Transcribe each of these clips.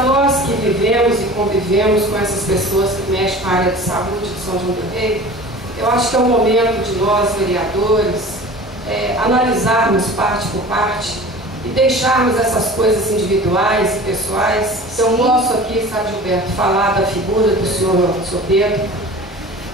para nós que vivemos e convivemos com essas pessoas que mexem com a área de saúde de São João del Rei, eu acho que é o momento de nós, vereadores, analisarmos parte por parte e deixarmos essas coisas individuais e pessoais. Eu posso aqui, sabe, Gilberto, falar da figura do senhor Pedro,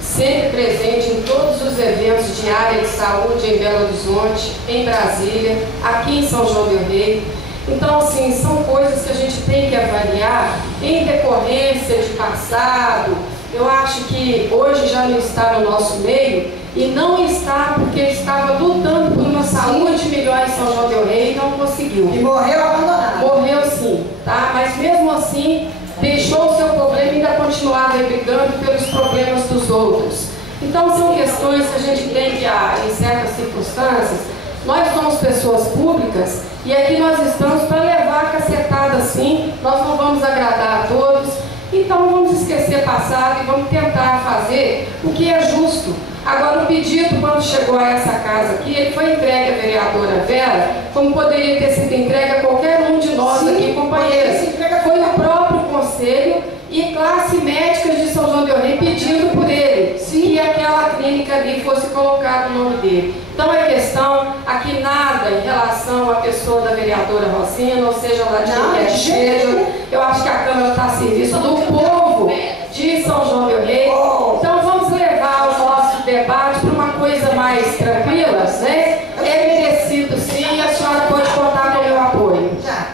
sempre presente em todos os eventos de área de saúde em Belo Horizonte, em Brasília, aqui em São João del Rei. Então, assim, são coisas que a gente tem que avaliar em decorrência de passado. Eu acho que hoje já não está no nosso meio, e não está porque estava lutando por uma saúde melhor em São João del Rei e não conseguiu. E morreu abandonado. Morreu sim, tá? Mas mesmo assim, deixou o seu problema e ainda continuava brigando pelos problemas dos outros. Então, são questões que a gente tem que, em certas circunstâncias, nós somos pessoas públicas e aqui nós estamos para levar a cacetada sim, nós não vamos agradar a todos, então vamos esquecer passado e vamos tentar fazer o que é justo. Agora, o pedido, quando chegou a essa casa aqui, ele foi entregue à vereadora Vera, como poderia ter sido entregue a qualquer um de nós aqui, companheiros. Foi o próprio Conselho e classe médicas de São João del Rei pedindo por ele, que aquela clínica ali fosse colocado o nome dele. Então é questão, aqui nada em relação à pessoa da vereadora Rosina, ou seja lá de quem quer que seja. Eu acho que a Câmara está a serviço do povo de São João del Rei. Então vamos levar o nosso debate para uma coisa mais tranquila, né? É merecido sim, e a senhora pode contar com o meu apoio. Já.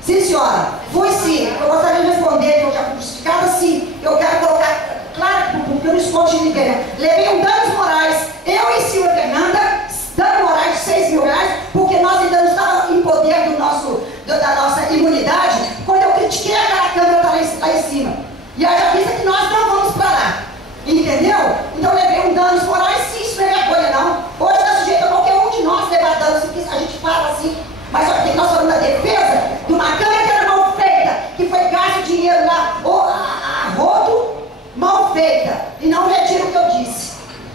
Sim, senhora. Foi sim. Eu gostaria de responder, que eu já fui justificada, sim. Eu quero colocar, claro, porque eu não escondo de ninguém, né? Levei um danos morais, eu e Silvia Fernanda, danos morais de R$6.000, porque nós ainda não estávamos em poder da nossa imunidade, quando eu critiquei aquela câmera lá em cima. E aí já avisa que nós não vamos para lá. Entendeu? Então eu levei um danos morais, sim, isso não é vergonha, não. Hoje está sujeito a qualquer um de nós levar danos, a gente fala assim. Mas olha, nós falamos da defesa de uma câmera que era mal feita, que foi gasto dinheiro lá, a rodo, mal feita. E não retiro o que eu disse.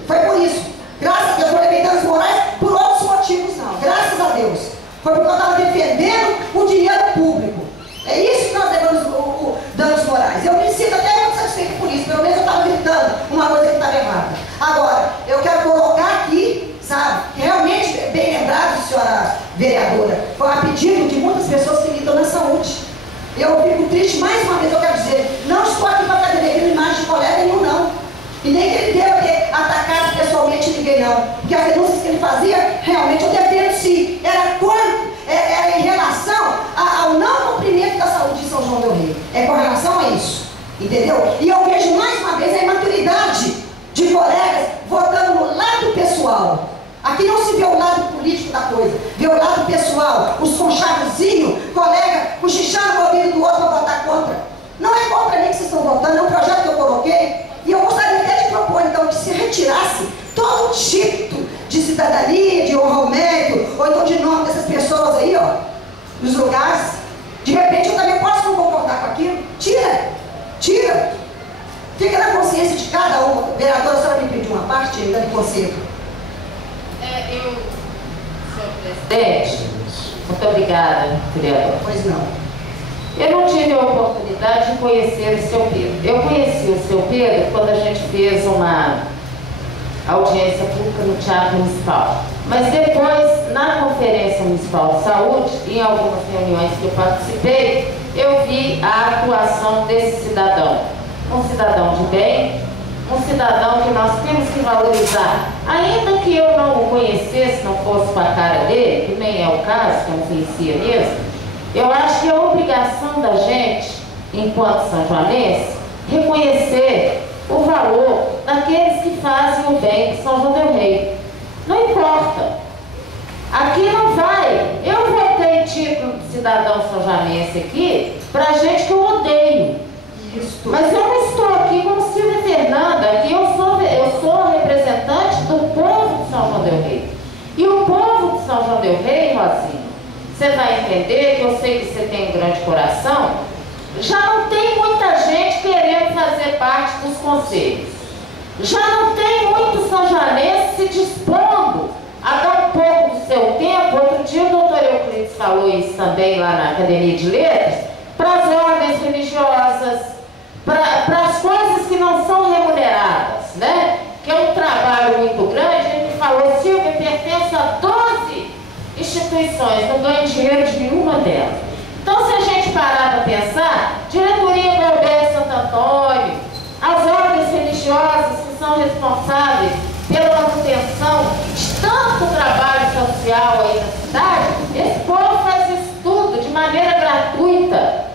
Foi por isso. Graças a Deus, eu levei danos morais por outros motivos, não. Graças a Deus. Foi porque eu estava defendendo o dinheiro público. É isso que nós levamos o danos morais. Eu me sinto até muito satisfeito por isso. Pelo menos eu estava gritando uma coisa que estava errada. Agora, eu quero colocar aqui, sabe, que realmente, bem lembrado, senhora vereadora, foi a pedido de muitas pessoas que lidam na saúde. Eu fico triste, mais uma vez eu quero dizer, não estou aqui para ficar denegrindo imagem de colega nenhum, não. E nem que ele deva ter atacado pessoalmente ninguém, não. Porque as denúncias que ele fazia, realmente eu defendo sim. Era em relação ao não cumprimento da saúde de São João del Rei. É com relação a isso. Entendeu? E eu vejo mais uma vez a imaturidade de colegas votando no lado pessoal. Aqui não se vê o lado político da coisa, vê o lado pessoal, os conchadozinhos, colega cochichando no ouvido do outro para votar contra. Não é contra nem que vocês estão votando, é um projeto que eu coloquei. E eu gostaria até de propor, então, que se retirasse todo tipo de cidadania, de honra ao mérito, ou então de nome dessas pessoas aí, ó, nos lugares. De repente eu também posso não concordar com aquilo. Tira. Fica na consciência de cada um. Vereadora, a senhora me pediu uma parte ainda do conselho. Senhor presidente, muito obrigada, vereador. Pois não. Eu não tive a oportunidade de conhecer o seu Pedro. Eu conheci o seu Pedro quando a gente fez uma audiência pública no Teatro Municipal. Mas depois, na Conferência Municipal de Saúde, em algumas reuniões que eu participei, eu vi a atuação desse cidadão. Um cidadão de bem, um cidadão que nós temos que valorizar. Ainda que eu não o conhecesse, não fosse com a cara dele, que nem é o caso, que eu não conhecia mesmo, eu acho que é obrigação da gente, enquanto sanjoanense, reconhecer o valor daqueles que fazem o bem de São João del Rei. Não importa. Aqui não vai. Eu votei título de cidadão sanjoanense aqui para gente que eu odeio. Isso. Mas eu não estou aqui como Silvia Fernanda, aqui eu sou representante do povo de São João del Rei. E o povo de São João del Rei, Rosinha, você vai entender que eu sei que você tem um grande coração, já não tem muita gente querendo fazer parte dos conselhos. Já não tem muito sanjoanense se dispondo a dar um pouco do seu tempo. Outro dia o doutor Euclides falou isso também lá na Academia de Letras, para as horas ordens religiosas, para as coisas que não são remuneradas, né? Que é um trabalho muito grande. Ele me falou: Silvia, pertence a 12 instituições, não ganha dinheiro de nenhuma delas. Então, se a gente parar para pensar, diretoria do Albergue Santo Antônio, as ordens religiosas que são responsáveis pela manutenção de tanto trabalho social aí na cidade, esse povo faz isso tudo de maneira gratuita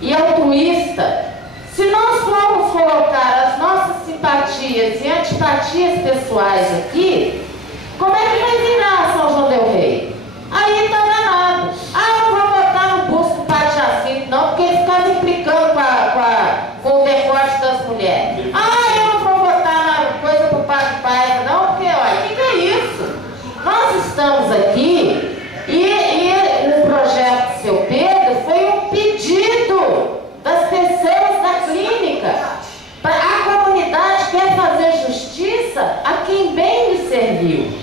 e altruísta. Se nós formos colocar as nossas simpatias e antipatias pessoais aqui, como é que vai virar São João del Rei? Aí está danado. Ah, não vou botar no busto do Padre Jacinto, não, porque ele ficava implicando com o decote das mulheres. Ah, eu não vou botar na coisa pro Padre Paiva, não, porque, olha, o que é isso? Nós estamos aqui e o projeto do seu Pedro foi um pedido das pessoas da clínica. A comunidade quer fazer justiça a quem bem lhe serviu.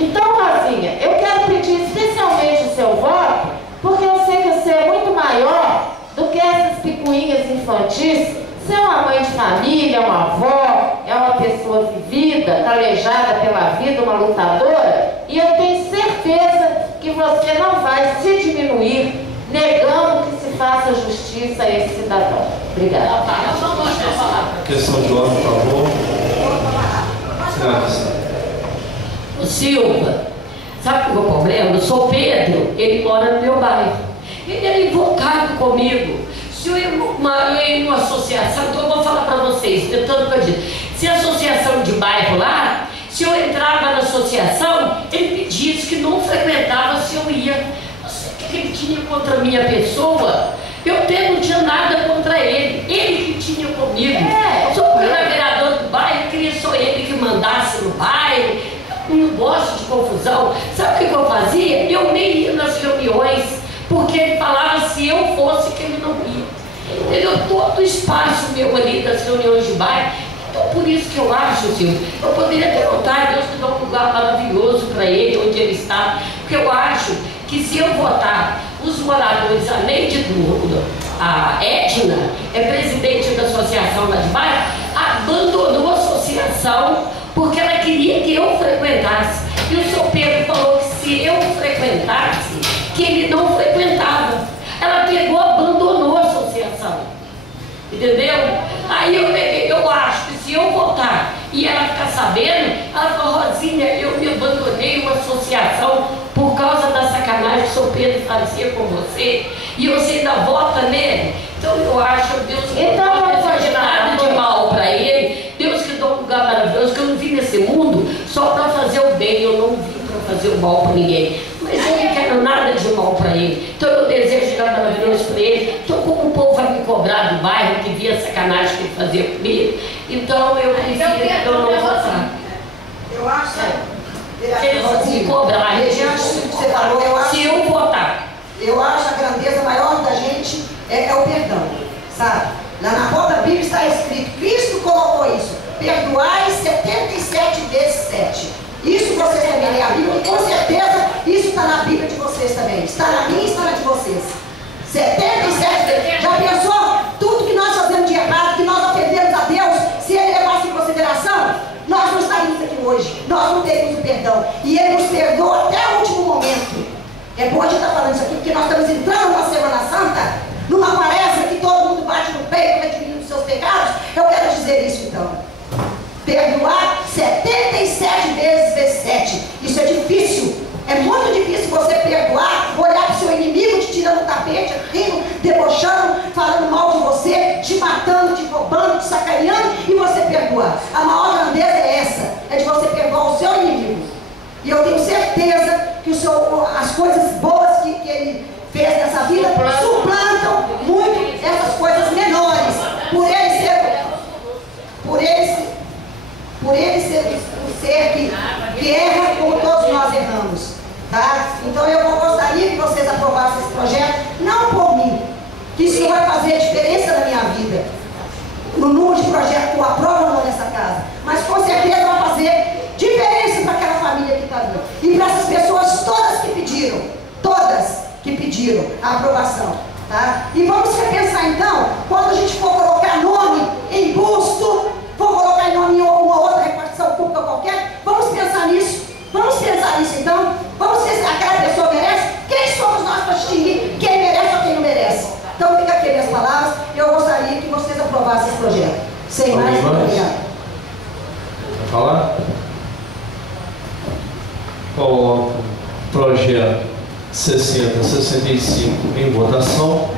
Então, Rosinha, eu quero pedir especialmente o seu voto, porque eu sei que você é muito maior do que essas picuinhas infantis. Você é uma mãe de família, uma avó, é uma pessoa vivida, calejada pela vida, uma lutadora, e eu tenho certeza que você não vai se diminuir negando que se faça justiça a esse cidadão. Obrigada. Questão de ordem, por favor. Senhora. Silva, sabe qual é o problema? Eu sou Pedro, ele mora no meu bairro. Ele era invocado comigo. Se eu ir numa associação, então eu vou falar para vocês, tentando que eu digo. Se a associação de bairro lá, se eu entrava na associação, ele me disse que não frequentava se eu ia. Não sei o que ele tinha contra a minha pessoa. Eu não tinha nada contra ele. Ele que tinha comigo. Sou eu era vereador do bairro, queria só ele que mandasse no bairro. Não gosto de confusão. Sabe o que eu fazia? Eu nem ia nas reuniões, porque ele falava se eu fosse que ele não ia. Entendeu? Todo o espaço meu ali das reuniões de bairro. Então, por isso que eu acho, Silvio, eu poderia perguntar, Deus me dá um lugar maravilhoso para ele, onde ele está, porque eu acho que se eu votar os moradores, além de tudo, a Edna é presidente da associação lá de bairro, abandonou a associação porque ela queria que eu frequentasse. E o seu Pedro falou que se eu frequentasse, que ele não frequentava. Ela pegou, abandonou a associação. Entendeu? Aí eu peguei, eu acho que se eu votar e ela ficar sabendo, ela falou: Rosinha, eu me abandonei uma associação por causa da sacanagem que o seu Pedro fazia com você, e você ainda vota nele. Então eu acho, Deus, então não faz nada de mal para ele. Deus que dá um lugar maravilhoso, que eu não vim nesse mundo só para fazer o bem, eu não vim para fazer o mal para ninguém. Mas eu não quero nada de mal para ele. Então eu desejo lugar maravilhoso para ele. Então, como o povo vai me cobrar do bairro, que via a sacanagem que ele fazia comigo, então eu prefiro não votar. Eu acho Se eles vão me cobrar, você falou, eu acho, se eu votar. eu acho a grandeza maior da gente é o perdão, sabe? Lá na própria Bíblia está escrito, Cristo colocou isso: perdoai 77 vezes 7. Isso vocês também lêem a Bíblia, e com certeza isso está na Bíblia de vocês também. Está na minha e está na de vocês. 77 vezes. Já pensou? Tudo que nós fazemos de errado, que nós ofendemos a Deus, se Ele levasse em consideração, nós não estaríamos aqui hoje. Nós não teríamos o perdão. E Ele nos perdoa até o último momento. É bom a gente estar falando isso aqui, porque nós estamos entrando numa Semana Santa, numa quaresma que todo mundo bate no peito, redimindo os seus pecados. Eu quero dizer isso então. Perdoar 77 vezes 7. Isso é difícil. É muito difícil você perdoar, olhar para o seu inimigo, te tirando o tapete, rindo, debochando, falando mal de você, te matando, te roubando, te sacaneando, e você perdoar. A maior grandeza é essa, é de você perdoar o seu inimigo. E eu tenho certeza que as coisas boas que ele fez nessa vida suplantam muito essas coisas menores. Por ele ser um ser que erra como todos nós erramos, tá? Então eu gostaria que vocês aprovassem esse projeto, não por mim, que isso não vai fazer diferença na minha vida, no número de projetos que eu aprovo ou não nessa casa, mas com certeza vai fazer diferença para aquela família que está ali, e para essas pessoas todas que pediram a aprovação. Tá? E vamos repensar então, quando a gente for colocar nome em busto, for colocar nome em uma outra repartição pública qualquer, vamos pensar nisso. Vamos pensar nisso então. Vamos pensar que aquela pessoa merece. Quem somos nós para distinguir quem merece ou quem não merece? Então fica aqui minhas palavras. Eu gostaria que vocês aprovassem esse projeto. Sem mais, muito obrigada. Vai falar? Coloco o projeto 6065 em votação.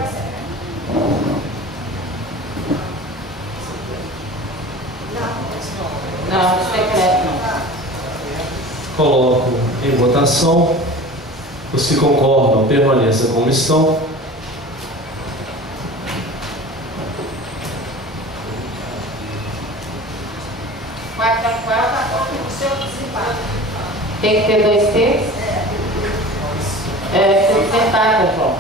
Não, secreto não. Coloco em votação. Os que concordam, permaneçam como estão. Tem que ter 2 terços? Você sentada, João.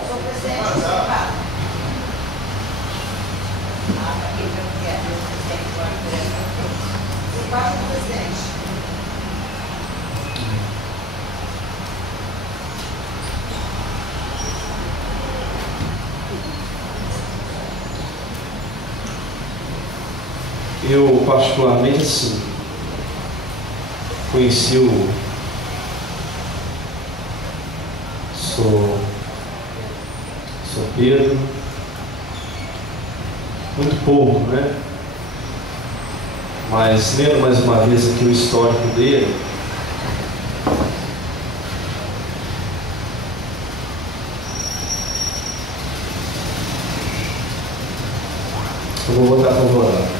Eu, particularmente, assim, conheci sou Pedro, muito pouco, né? Mas lendo mais uma vez aqui o histórico dele, eu vou votar favorável.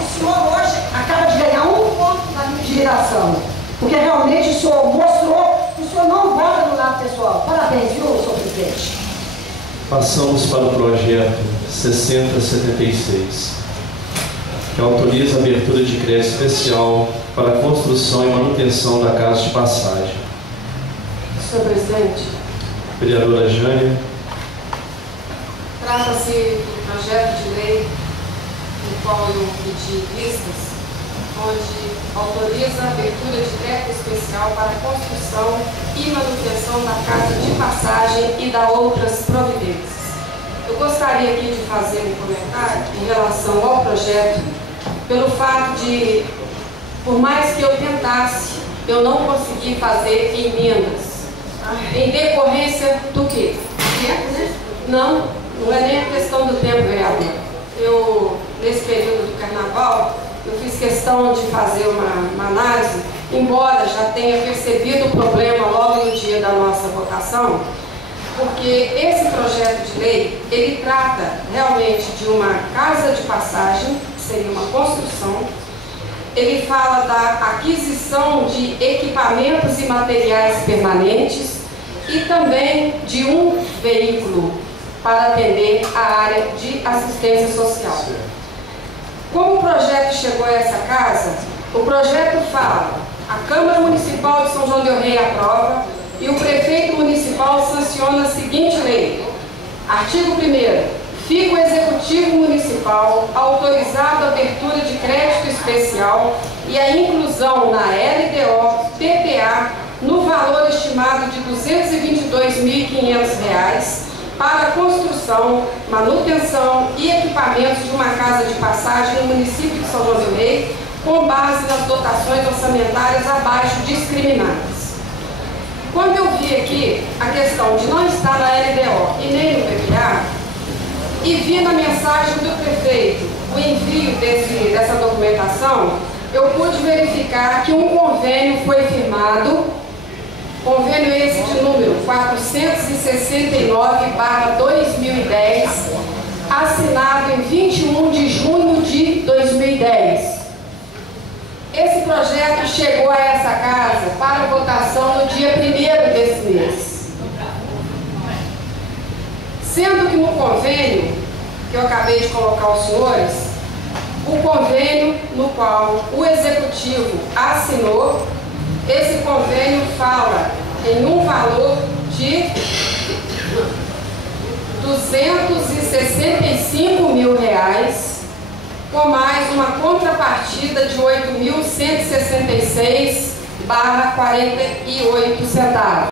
O senhor hoje acaba de ganhar 1 ponto na minha geração, porque realmente o senhor mostrou que o senhor não vota no lado pessoal. Parabéns, viu, senhor presidente? Passamos para o projeto 6076, que autoriza a abertura de crédito especial para a construção e manutenção da casa de passagem. Senhor presidente, Vereadora Jânia. trata-se do projeto de lei no qual eu pedi vistas, onde autoriza a abertura de crédito especial para a construção e manutenção da casa de passagem e da outras providências. Eu gostaria aqui de fazer um comentário em relação ao projeto, pelo fato de, por mais que eu tentasse, eu não consegui fazer emendas. Em decorrência do quê? Não é nem a questão do tempo, vereador. Eu, nesse período do carnaval, eu fiz questão de fazer uma análise, embora já tenha percebido o problema logo no dia da nossa votação, porque esse projeto de lei, ele trata realmente de uma casa de passagem, que seria uma construção. Ele fala da aquisição de equipamentos e materiais permanentes e também de um veículo para atender a área de assistência social. Como o projeto chegou a essa casa, o projeto fala: a Câmara Municipal de São João del Rei aprova e o prefeito municipal sanciona a seguinte lei. Artigo 1º. Fica o Executivo Municipal autorizado a abertura de crédito especial e a inclusão na LDO PPA no valor estimado de R$ 222.500 para a construção, manutenção e equipamentos de uma casa de passagem no município de São João del Rei, com base nas dotações orçamentárias abaixo discriminadas. Quando eu vi aqui a questão de não estar na LDO e nem no PPA, e vi na mensagem do prefeito o envio dessa documentação, eu pude verificar que um convênio foi firmado, convênio esse de número 469/2010, assinado em 21 de junho de 2010. Esse projeto chegou a essa casa para votação no dia 1º desse mês. Sendo que no convênio, que eu acabei de colocar aos senhores, o convênio no qual o Executivo assinou, esse convênio fala em um valor de R$ 265.000, com mais uma contrapartida de R$ 8.166 R$1,48.